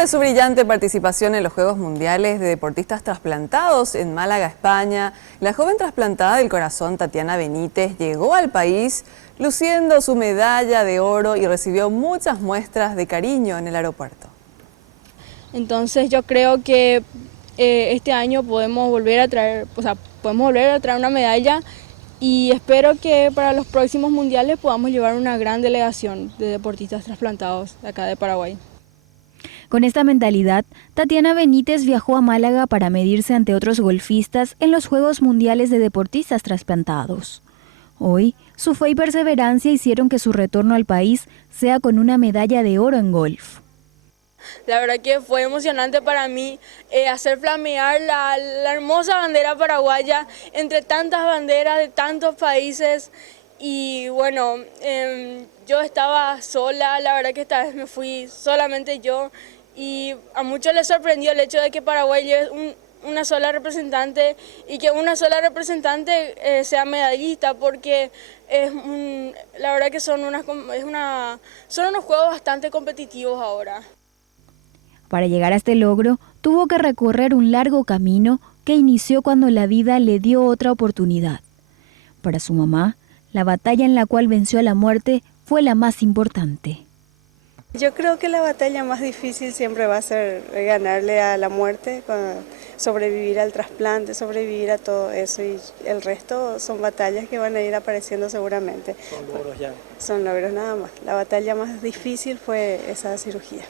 De su brillante participación en los Juegos Mundiales de Deportistas Trasplantados en Málaga, España, la joven trasplantada del corazón Tatiana Benítez llegó al país luciendo su medalla de oro y recibió muchas muestras de cariño en el aeropuerto. Entonces yo creo que este año podemos volver a traer una medalla y espero que para los próximos mundiales podamos llevar una gran delegación de deportistas trasplantados de acá de Paraguay. Con esta mentalidad, Tatiana Benítez viajó a Málaga para medirse ante otros golfistas en los Juegos Mundiales de Deportistas Trasplantados. Hoy, su fe y perseverancia hicieron que su retorno al país sea con una medalla de oro en golf. La verdad que fue emocionante para mí hacer flamear la hermosa bandera paraguaya entre tantas banderas de tantos países. Y bueno, yo estaba sola, la verdad que esta vez me fui solamente yo. Y a muchos les sorprendió el hecho de que Paraguay lleve una sola representante y que una sola representante sea medallista, porque la verdad que son unos juegos bastante competitivos ahora. Para llegar a este logro, tuvo que recorrer un largo camino que inició cuando la vida le dio otra oportunidad. Para su mamá, la batalla en la cual venció a la muerte fue la más importante. Yo creo que la batalla más difícil siempre va a ser ganarle a la muerte, sobrevivir al trasplante, sobrevivir a todo eso, y el resto son batallas que van a ir apareciendo seguramente. Son logros ya. Son logros nada más. La batalla más difícil fue esa cirugía.